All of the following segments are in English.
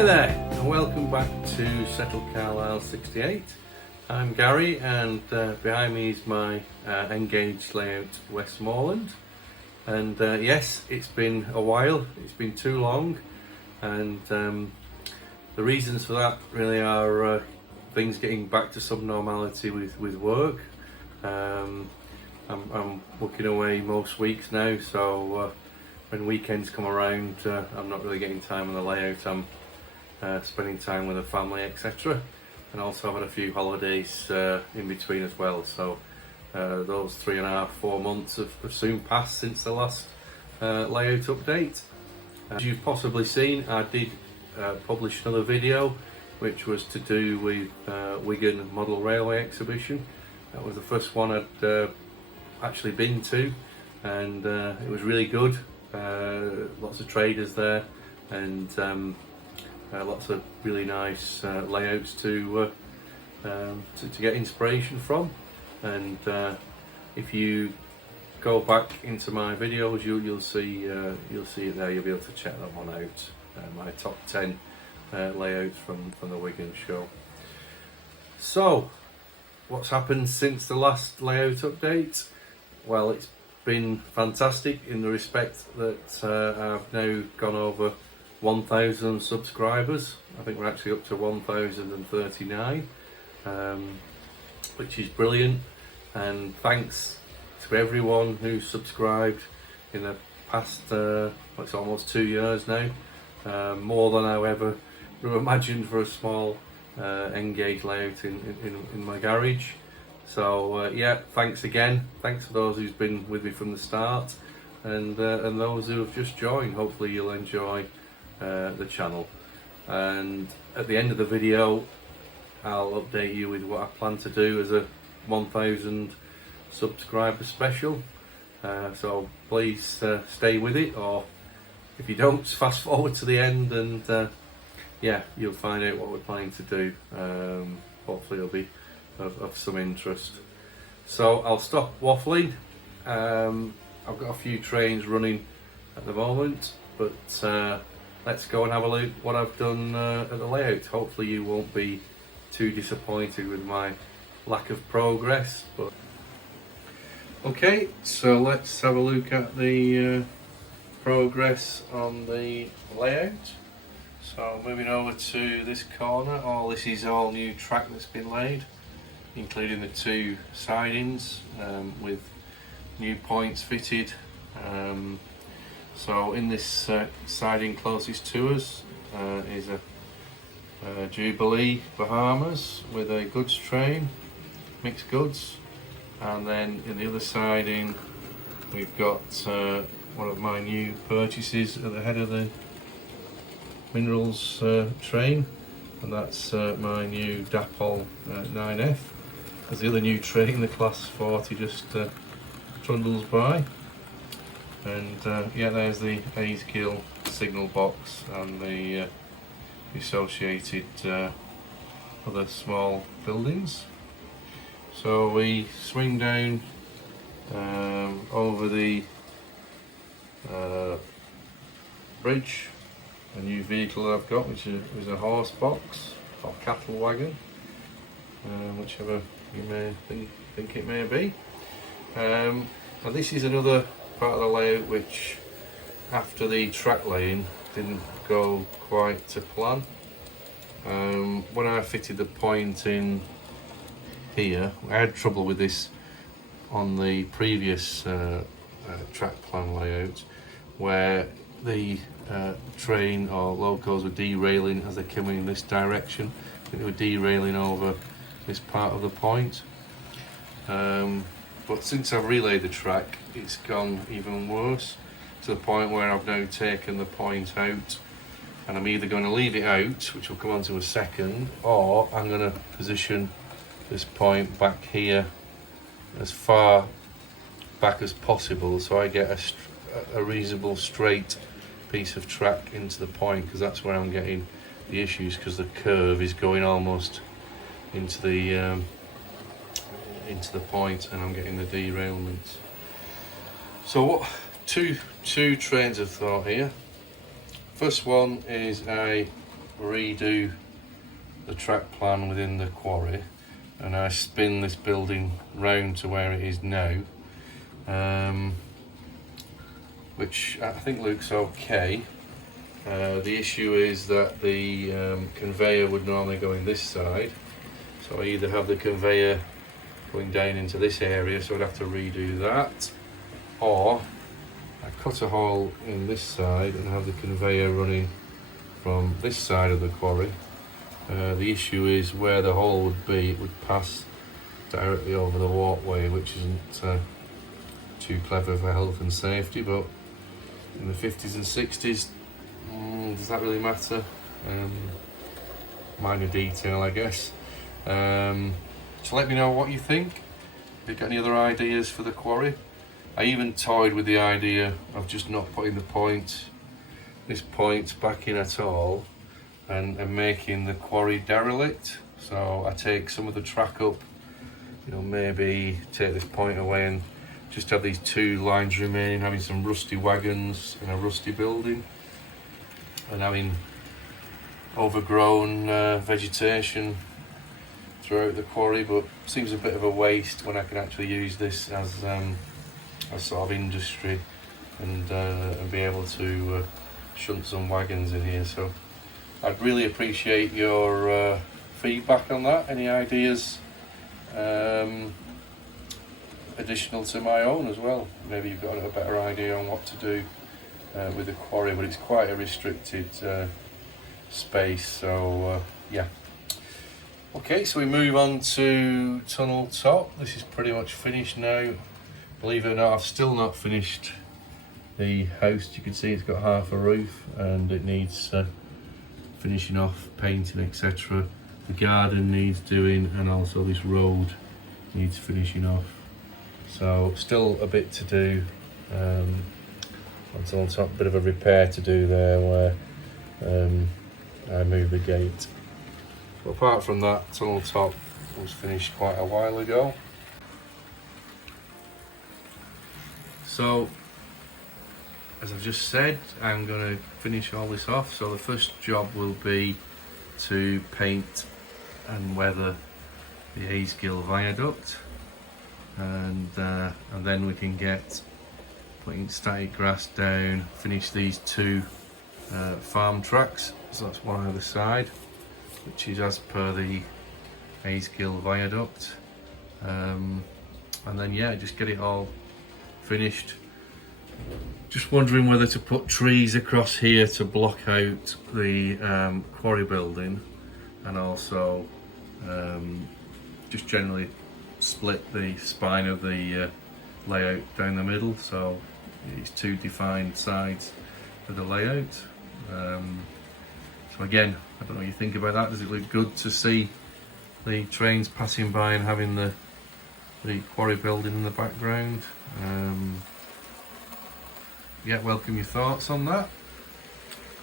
Hi there, and welcome back to Settle Carlisle 68. I'm Gary, and behind me is my engaged layout Westmorland. And yes, it's been a while, it's been too long, and the reasons for that really are things getting back to some normality with work. I'm working away most weeks now, so when weekends come around, I'm not really getting time on the layout. I'm spending time with the family, etc. And also I've had a few holidays in between as well. So those 3.5-4 months have soon passed since the last layout update. As you've possibly seen, I did publish another video which was to do with Wigan Model Railway Exhibition. That was the first one I'd actually been to, and it was really good. Lots of traders there, and lots of really nice layouts to get inspiration from. And if you go back into my videos, you'll see it there. You'll be able to check that one out. My top 10 layouts from the Wigan show. So, what's happened since the last layout update? Well, it's been fantastic in the respect that I've now gone over 1,000 subscribers. I think we're actually up to 1,039, which is brilliant. And thanks to everyone who subscribed in the past, it's almost 2 years now, more than I ever imagined for a small engaged layout in my garage. So yeah, thanks again. Thanks for those who's been with me from the start, and those who have just joined. Hopefully you'll enjoy the channel. And at the end of the video, I'll update you with what I plan to do as a 1,000 subscriber special. So please stay with it, or if you don't, fast forward to the end, and yeah, you'll find out what we're planning to do. Hopefully it'll be of some interest. So I'll stop waffling. I've got a few trains running at the moment, but let's go and have a look what I've done at the layout. Hopefully you won't be too disappointed with my lack of progress. But okay, so let's have a look at the progress on the layout. So moving over to this corner, this is all new track that's been laid, including the 2 sidings with new points fitted. So in this siding closest to us is a Jubilee Bahamas with a goods train, mixed goods, and then in the other siding we've got one of my new purchases at the head of the minerals train, and that's my new Dapol 9F. As the other new train, the Class 40, just trundles by. And yeah, there's the Aysgill signal box and the associated other small buildings. So we swing down over the bridge. A new vehicle that I've got, which is a horse box or cattle wagon, whichever you may think it may be. And this is another part of the layout which, after the track laying, didn't go quite to plan. When I fitted the point in here, I had trouble with this on the previous track plan layout, where the train or locos were derailing as they came in this direction. I think they were derailing over this part of the point. But since I've relayed the track, it's gone even worse, to the point where I've now taken the point out, and I'm either going to leave it out, which we'll come on to in a second, or I'm going to position this point back here as far back as possible, so I get a reasonable straight piece of track into the point, because that's where I'm getting the issues, because the curve is going almost into the point, and I'm getting the derailments. So what two trains of thought here. First one is a redo the track plan within the quarry, and I spin this building round to where it is now, which I think looks okay. The issue is that the conveyor would normally go in this side, so I either have the conveyor going down into this area, so I'd have to redo that, or I cut a hole in this side and have the conveyor running from this side of the quarry. The issue is where the hole would be, it would pass directly over the walkway, which isn't too clever for health and safety, but in the 50s and 60s, does that really matter? Minor detail, I guess. So let me know what you think. Have you got any other ideas for the quarry? I even toyed with the idea of just not putting this point back in at all, and making the quarry derelict. So I take some of the track up, maybe take this point away and just have these two lines remaining, having some rusty wagons in a rusty building, and having overgrown vegetation throughout the quarry. But seems a bit of a waste when I can actually use this as a sort of industry and be able to shunt some wagons in here. So I'd really appreciate your feedback on that. Any ideas additional to my own as well? Maybe you've got a better idea on what to do with the quarry, but it's quite a restricted space, so yeah. Okay, so we move on to tunnel top. This is pretty much finished now. Believe it or not, I've still not finished the house. You can see it's got half a roof and it needs finishing off, painting, etc. The garden needs doing, and also this road needs finishing off. So still a bit to do. On top, a bit of a repair to do there where I moved the gate. But apart from that, tunnel top was finished quite a while ago. So, as I've just said, I'm going to finish all this off. So the first job will be to paint and weather the Aysgill viaduct, and then we can get putting static grass down, finish these two farm tracks. So that's one either side, which is as per the Aysgill viaduct, and then yeah, just get it all finished. Just wondering whether to put trees across here to block out the quarry building, and also just generally split the spine of the layout down the middle, so it's two defined sides for the layout. So again, I don't know what you think about that. Does it look good to see the trains passing by and having the quarry building in the background? Yeah, welcome your thoughts on that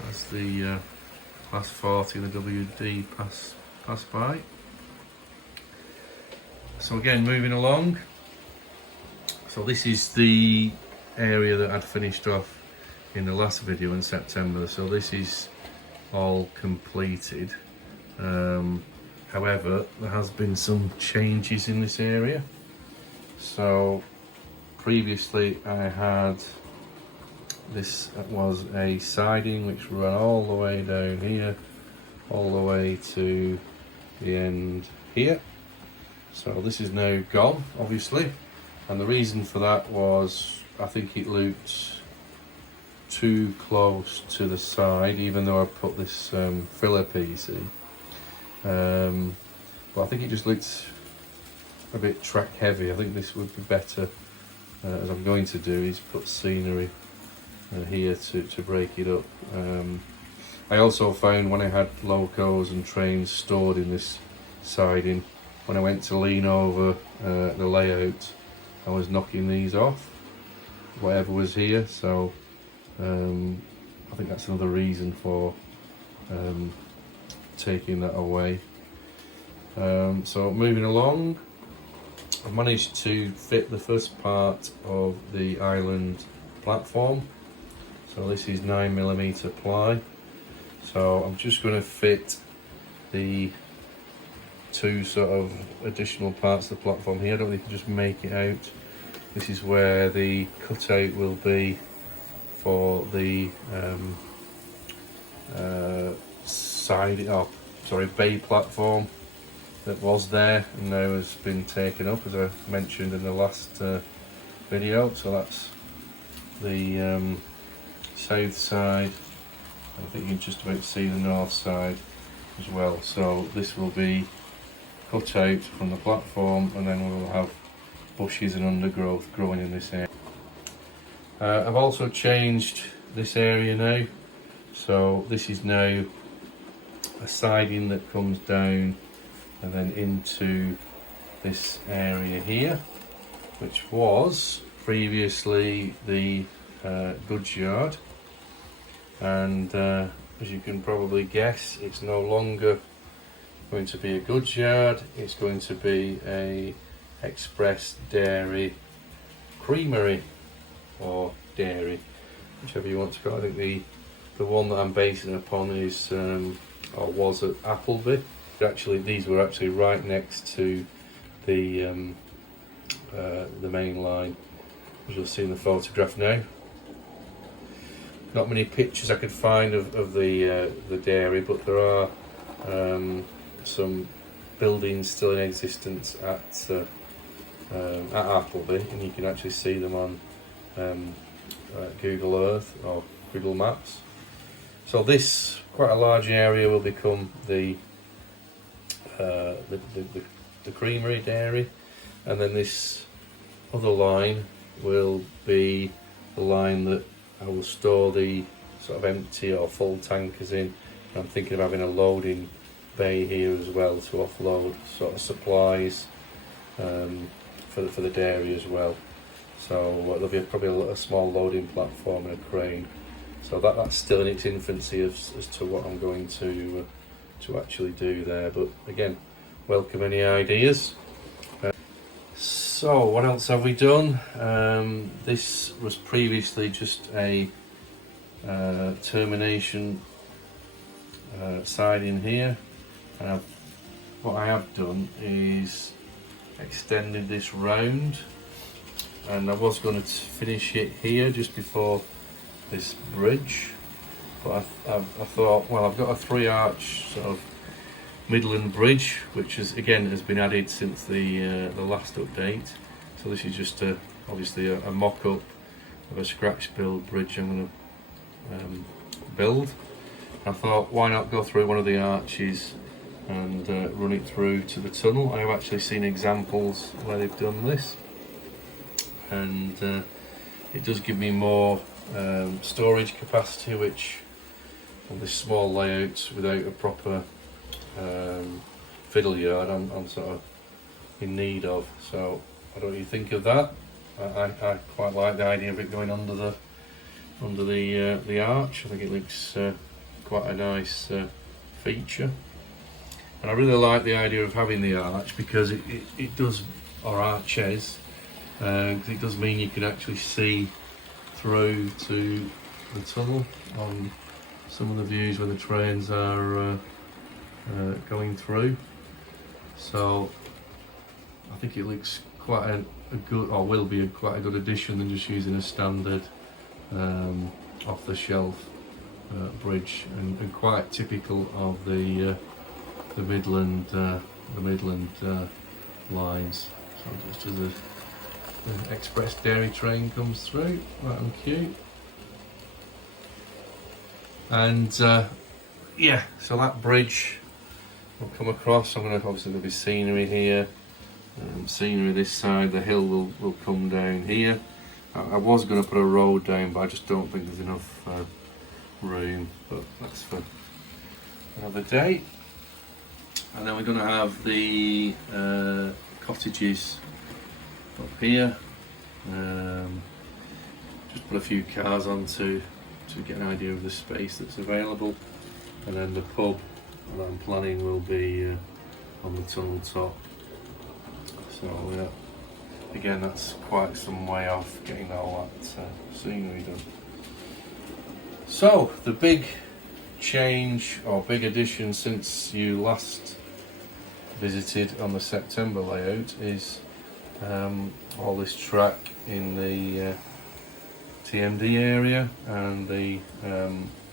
as the Class 40 and the WD pass by. So again, moving along. So this is the area that I'd finished off in the last video in September. So this is all completed. However, there has been some changes in this area. So previously I had this was a siding which ran all the way down here, all the way to the end here. So this is now gone, obviously, and the reason for that was I think it looked too close to the side, even though I put this filler piece in. But I think it just looked a bit track heavy. I think this would be better, as I'm going to do, is put scenery here to break it up. I also found when I had locos and trains stored in this siding, when I went to lean over the layout, I was knocking these off, whatever was here. So I think that's another reason for taking that away. So moving along, I've managed to fit the first part of the island platform. So this is 9mm ply. So I'm just going to fit the two sort of additional parts of the platform here. I don't think you can just make it out. This is where the cutout will be for the bay platform that was there and now has been taken up, as I mentioned in the last video. So that's the south side. I think you can just about see the north side as well. So this will be cut out from the platform, and then we'll have bushes and undergrowth growing in this area. I've also changed this area now. So this is now a siding that comes down and then into this area here, which was previously the goods yard. And as you can probably guess, it's no longer going to be a goods yard, it's going to be a express dairy creamery, or dairy, whichever you want to call it. I think the one that I'm basing it upon is or was at Appleby. Actually, these were actually right next to the main line, as you'll see in the photograph now. Not many pictures I could find of the dairy, but there are some buildings still in existence at Appleby, and you can actually see them on Google Earth or Google Maps. So this quite a large area will become the creamery dairy, and then this other line will be the line that I will store the sort of empty or full tankers in. I'm thinking of having a loading bay here as well to offload sort of supplies for the dairy as well. So there'll be probably a small loading platform and a crane. So that's still in its infancy as to what I'm going to actually do there. But again, welcome any ideas. So what else have we done? This was previously just a termination siding here. What I have done is extended this round, and I was going to finish it here just before this bridge, but I thought, well, I've got a 3-arch sort of Midland Bridge, which has been added since the last update. So this is just obviously a mock-up of a scratch build bridge I'm going to build. I thought, why not go through one of the arches and run it through to the tunnel. I have actually seen examples where they've done this, and it does give me more storage capacity, which on this small layout without a proper fiddle yard I'm sort of in need of. So what do you think of that? I quite like the idea of it going under the arch. I think it looks quite a nice feature, and I really like the idea of having the arch because it does, or arches, because it does mean you can actually see through to the tunnel on some of the views when the trains are going through. So I think it looks quite a good, or will be quite a good addition than just using a standard off-the-shelf bridge, and quite typical of the Midland lines. So just as the express dairy train comes through, right on cue. And yeah, so that bridge will come across. I'm going to, obviously there'll be scenery here, scenery this side. The hill will come down here. I was going to put a road down, but I just don't think there's enough room, but that's for another day. And then we're going to have the cottages up here. Just put a few cars on to get an idea of the space that's available, and then the pub that I'm planning will be on the tunnel top. So yeah, again, that's quite some way off getting all that scenery done. So the big change or big addition since you last visited on the September layout is all this track in the TMD area and the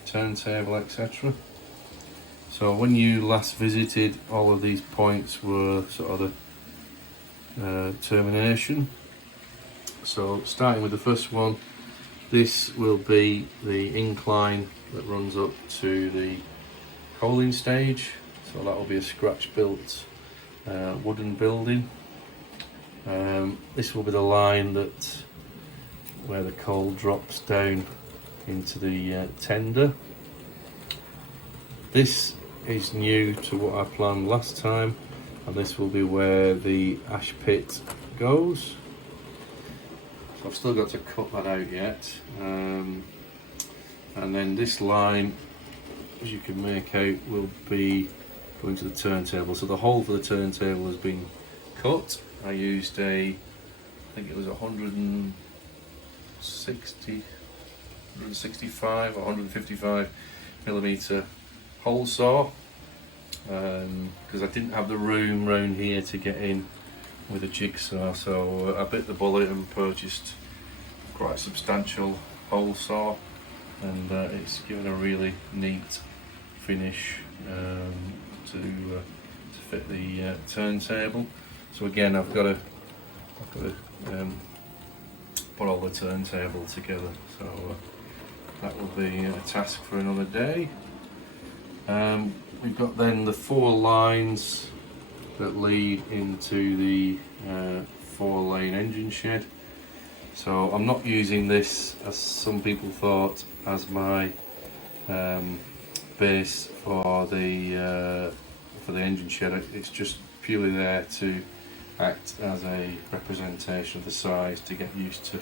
turntable, etc. So when you last visited, all of these points were sort of the termination. So starting with the first one, this will be the incline that runs up to the coaling stage. So that will be a scratch built wooden building. This will be the line where the coal drops down into the tender. This is new to what I planned last time, and this will be where the ash pit goes. So I've still got to cut that out yet, and then this line, as you can make out, will be going to the turntable. So the hole for the turntable has been cut. I used I think it was 165 or 155 millimeter hole saw, because I didn't have the room round here to get in with a jigsaw, so I bit the bullet and purchased quite a substantial hole saw, and it's given a really neat finish to fit the turntable. So again, I've got to put all the turntable together, so that will be a task for another day. We've got then the 4 lines that lead into the 4-lane engine shed. So I'm not using this, as some people thought, as my base for the engine shed. It's just purely there to act as a representation of the size, to get used to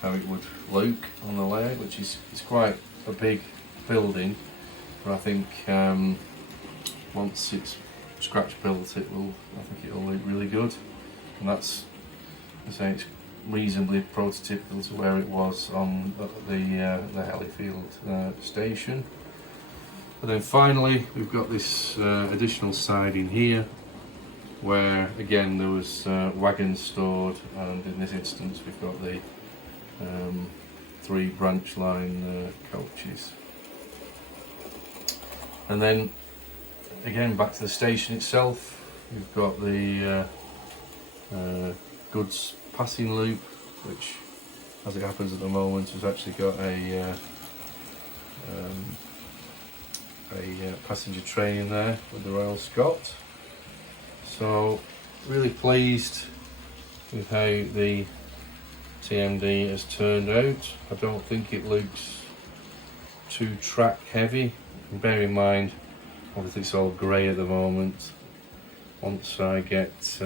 how it would look on the layout, which is quite a big building. But I think once it's scratch built, I think it'll look really good. And that's, I say, it's reasonably prototypical to where it was on the Hellyfield station. And then finally, we've got this additional siding here, where again there was wagons stored, and in this instance we've got the 3 branch line coaches. And then again back to the station itself, we've got the goods passing loop, which, as it happens at the moment, has actually got a passenger train in there with the Royal Scot. So really pleased with how the TMD has turned out. I don't think it looks too track heavy. And bear in mind, obviously it's all grey at the moment. Once I get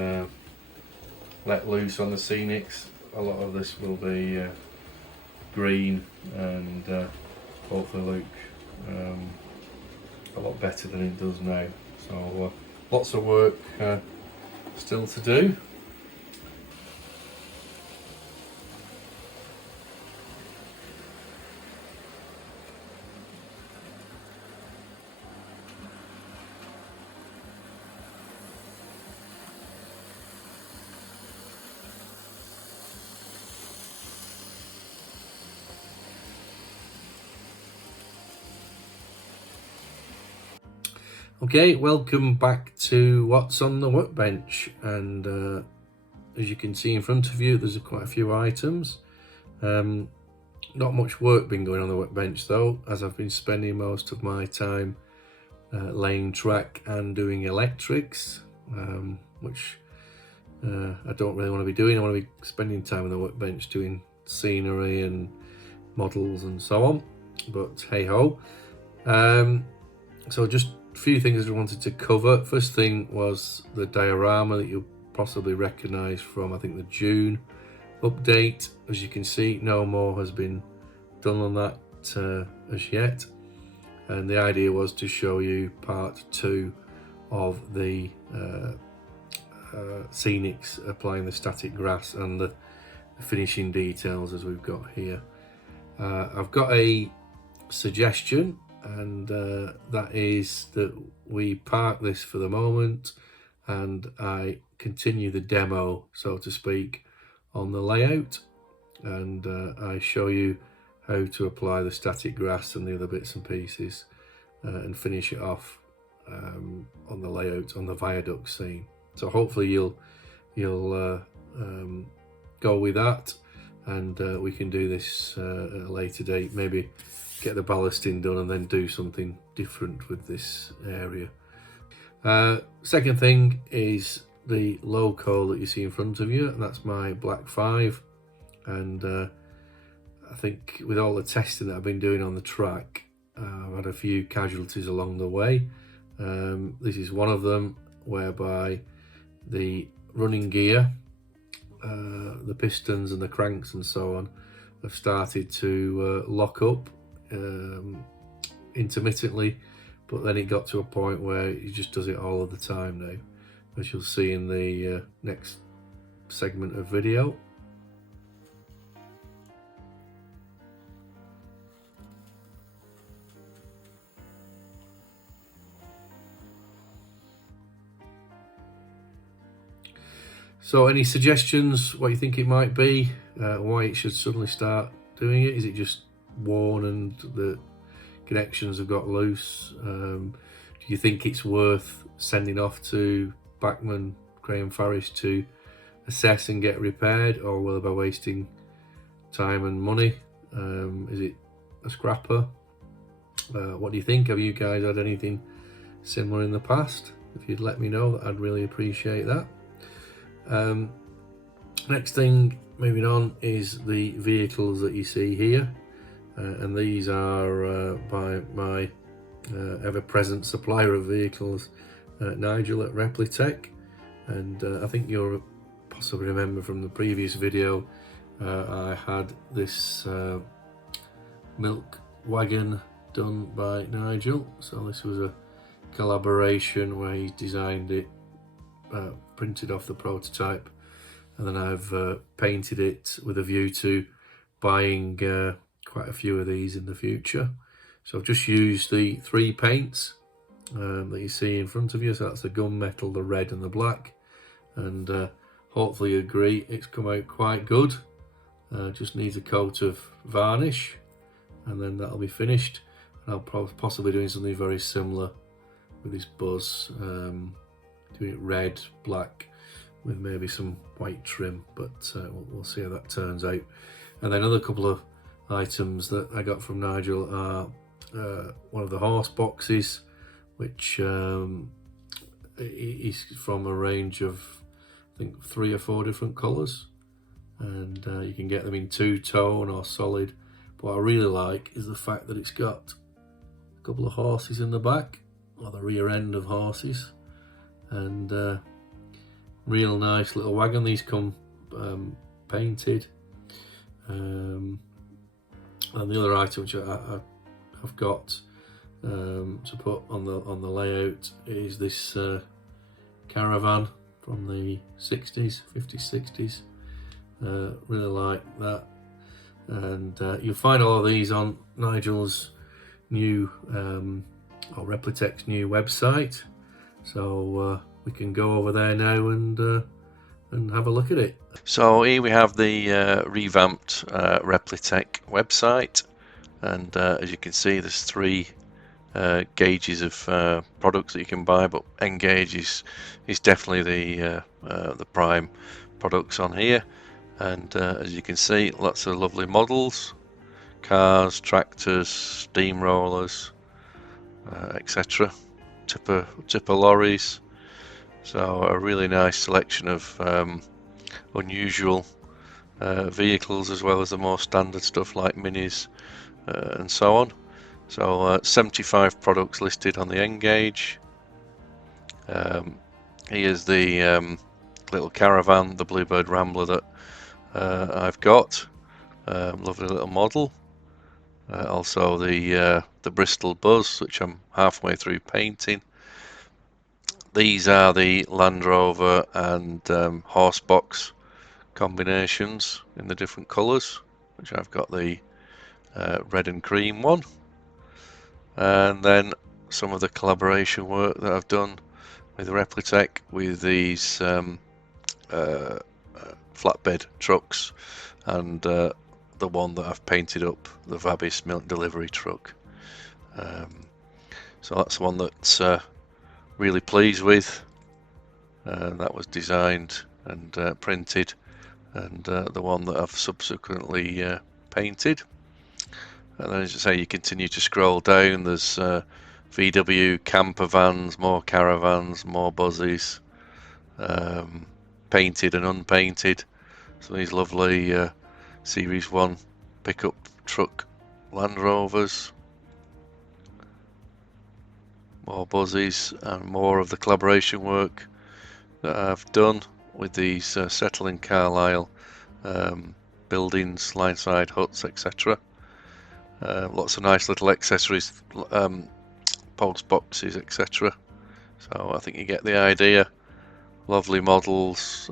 let loose on the Scenics, a lot of this will be green and hopefully look a lot better than it does now. So lots of work still to do. Okay, welcome back to what's on the workbench, and as you can see in front of you, there's quite a few items. Not much work been going on the workbench though, as I've been spending most of my time laying track and doing electrics, which I don't really want to be doing. I want to be spending time on the workbench doing scenery and models and so on, but hey ho. So just a few things I wanted to cover. First thing was the diorama that you'll possibly recognise from, I think, the June update. As you can see, no more has been done on that as yet, and the idea was to show you part 2 of the Scenics applying the static grass and the finishing details as we've got here. I've got a suggestion and that is that we park this for the moment and I continue the demo, so to speak, on the layout, and I show you how to apply the static grass and the other bits and pieces and finish it off on the layout on the viaduct scene. So hopefully you'll go with that, and we can do this at a later date, maybe get the ballasting done and then do something different with this area. Second thing is the loco that you see in front of you, and that's my Black 5, and I think with all the testing that I've been doing on the track, I've had a few casualties along the way. This is one of them, whereby the running gear, the pistons and the cranks and so on have started to lock up intermittently, but then it got to a point where it just does it all of the time now, as you'll see in the next segment of video. So any suggestions what you think it might be, why it should suddenly start doing it? Is it just worn and the connections have got loose? Do you think it's worth sending off to Bachmann, Graham Farish to assess and get repaired, or will I be wasting time and money? Is it a scrapper? What do you think? Have you guys had anything similar in the past? If you'd let me know, I'd really appreciate that. Next thing, moving on, is the vehicles that you see here, and these are by my ever-present supplier of vehicles, Nigel at Replatex. And I think you'll possibly remember from the previous video, I had this milk wagon done by Nigel. So this was a collaboration where he designed it, printed off the prototype, and then I've painted it with a view to buying quite a few of these in the future. So I've just used the 3 paints that you see in front of you. So that's the gunmetal, the red and the black, and hopefully you agree it's come out quite good. Just needs a coat of varnish and then that'll be finished, and I'll possibly doing something very similar with this buzz, doing it red, black with maybe some white trim, but we'll see how that turns out. And then another couple of items that I got from Nigel are one of the horse boxes, which is from a range of, I think, 3 or 4 different colours, and you can get them in 2-tone or solid. But what I really like is the fact that it's got a couple of horses in the back, or the rear end of horses, and real nice little wagon. These come painted, and the other item which I've got to put on the layout is this caravan from the 60s, 50s, 60s. Really like that, and you'll find all of these on Nigel's new or Replatex new website. So we can go over there now and have a look at it. So here we have the revamped Replatex website, and as you can see, there's 3 gauges of products that you can buy, but N-gauge is definitely the prime products on here. And as you can see, lots of lovely models, cars, tractors, steamrollers, etc. Tipper lorries. So a really nice selection of unusual vehicles, as well as the more standard stuff like minis and so on. So 75 products listed on the N-gauge. Here's the little caravan, the Bluebird Rambler that I've got. Lovely little model. Also the Bristol Buzz, which I'm halfway through painting. These are the Land Rover and Horsebox combinations in the different colours, which I've got the red and cream one. and then some of the collaboration work that I've done with Replatex with these flatbed trucks, and the one that I've painted up, the Vabis milk delivery truck. So that's one that's really pleased with. That was designed and printed, and the one that I've subsequently painted. And then, as I say, you continue to scroll down. There's VW camper vans, more caravans, more buses, painted and unpainted. So these lovely Series 1 pickup truck Land Rovers, more buses, and more of the collaboration work that I've done with these Settle in Carlisle buildings, line-side huts, etc. Lots of nice little accessories, post boxes, etc. So I think you get the idea. Lovely models,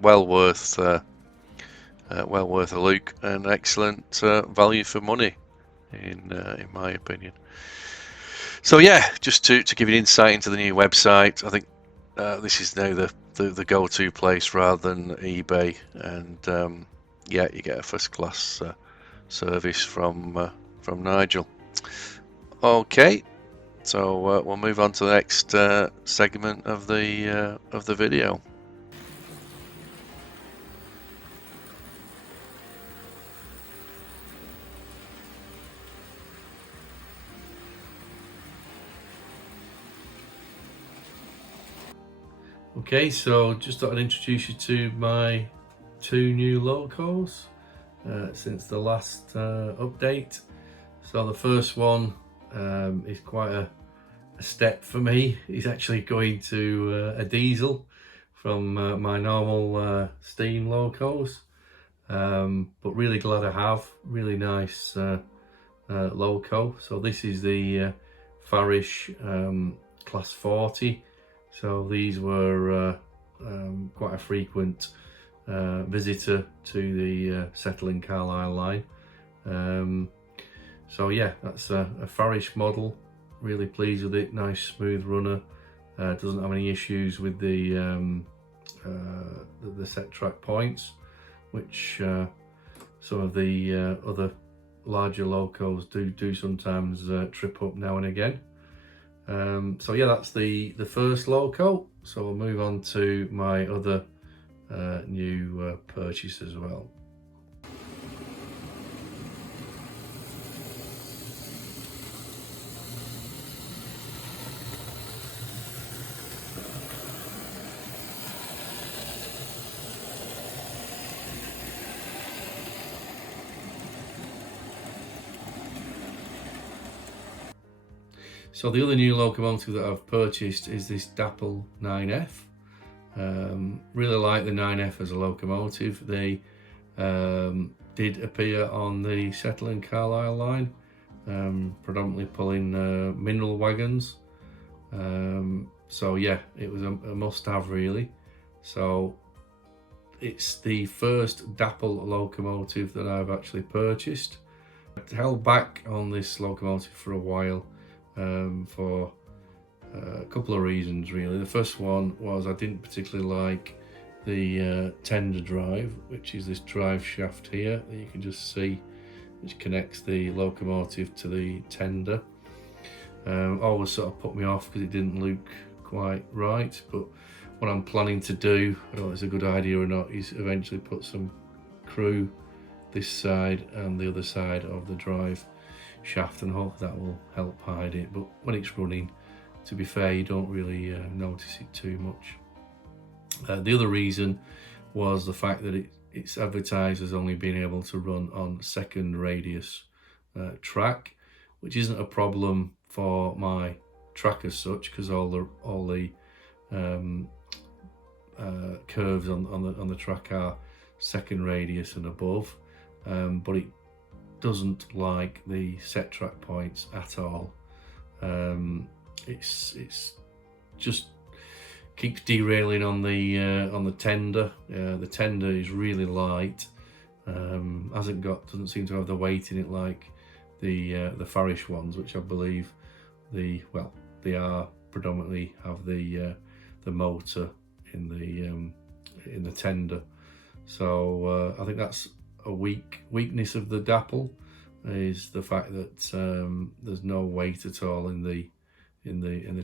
well worth a look, and excellent value for money, in my opinion. So yeah, just to give you an insight into the new website, I think this is now the go-to place rather than eBay, and yeah, you get a first-class service from Nigel. Okay, so we'll move on to the next segment of the video. Okay, so just thought I'd introduce you to my 2 new locos since the last update. So the first one is quite a step for me. It's actually going to a diesel from my normal steam locos, but really glad I have. Really nice loco. So this is the Farish Class 40. So these were quite a frequent visitor to the Settle in Carlisle line. So yeah, that's a Farish model. Really pleased with it. Nice smooth runner. Doesn't have any issues with the set track points, which some of the other larger locos do sometimes trip up now and again. So yeah, that's the first loco. So we'll move on to my other new purchase as well. So the other new locomotive that I've purchased is this Dapple 9F. Really like the 9F as a locomotive. They did appear on the Settle in Carlisle line, predominantly pulling mineral wagons. So yeah, it was a must-have really. So it's the first Dapple locomotive that I've actually purchased. I held back on this locomotive for a while. For a couple of reasons really. The first one was I didn't particularly like the tender drive, which is this drive shaft here that you can just see, which connects the locomotive to the tender. Always sort of put me off because it didn't look quite right, but what I'm planning to do, I don't know if it's a good idea or not, is eventually put some crew this side and the other side of the drive shaft, and hope that will help hide it. But when it's running, to be fair, you don't really notice it too much. The other reason was the fact that it's advertised as only being able to run on second radius track, which isn't a problem for my track as such, because all the curves on the track are second radius and above, but it doesn't like the set track points at all. It's just keeps derailing on the tender. The tender is really light. Doesn't seem to have the weight in it like the Farish ones, which I believe they are predominantly have the motor in the tender. So I think that's a weakness of the Dapple, is the fact that there's no weight at all in the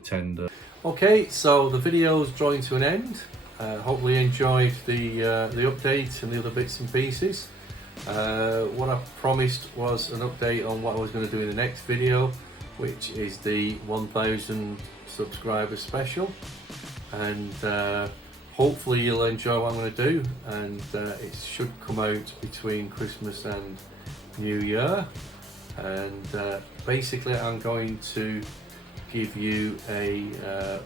tender. Okay, so the video's drawing to an end. Hopefully you enjoyed the update and the other bits and pieces. What I promised was an update on what I was going to do in the next video, which is the 1000 subscriber special, and hopefully you'll enjoy what I'm going to do, and it should come out between Christmas and New Year. And basically I'm going to give you a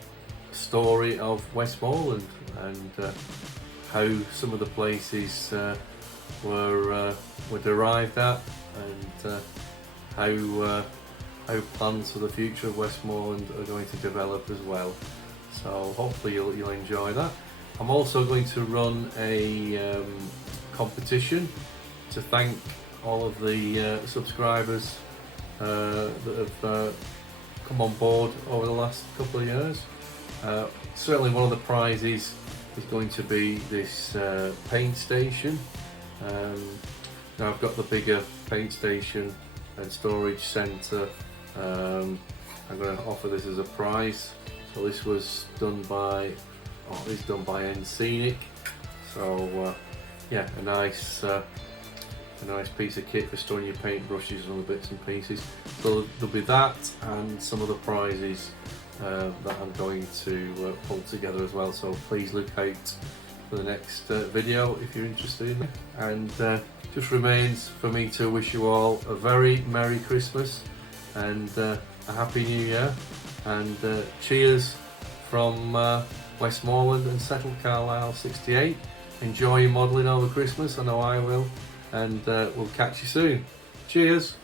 story of Westmorland and how some of the places were derived at, and how plans for the future of Westmorland are going to develop as well. So hopefully you'll enjoy that. I'm also going to run a competition to thank all of the subscribers that have come on board over the last couple of years. Certainly one of the prizes is going to be this paint station. Now I've got the bigger paint station and storage centre. I'm going to offer this as a prize. So this was done by Scenic. So yeah, a nice piece of kit for storing your paintbrushes and other bits and pieces. So there'll be that and some other prizes that I'm going to pull together as well. So please look out for the next video if you're interested in it. And just remains for me to wish you all a very Merry Christmas and a Happy New Year, and cheers from Westmorland and Settle Carlisle 68. Enjoy your modelling over Christmas, I know I will, and we'll catch you soon. Cheers!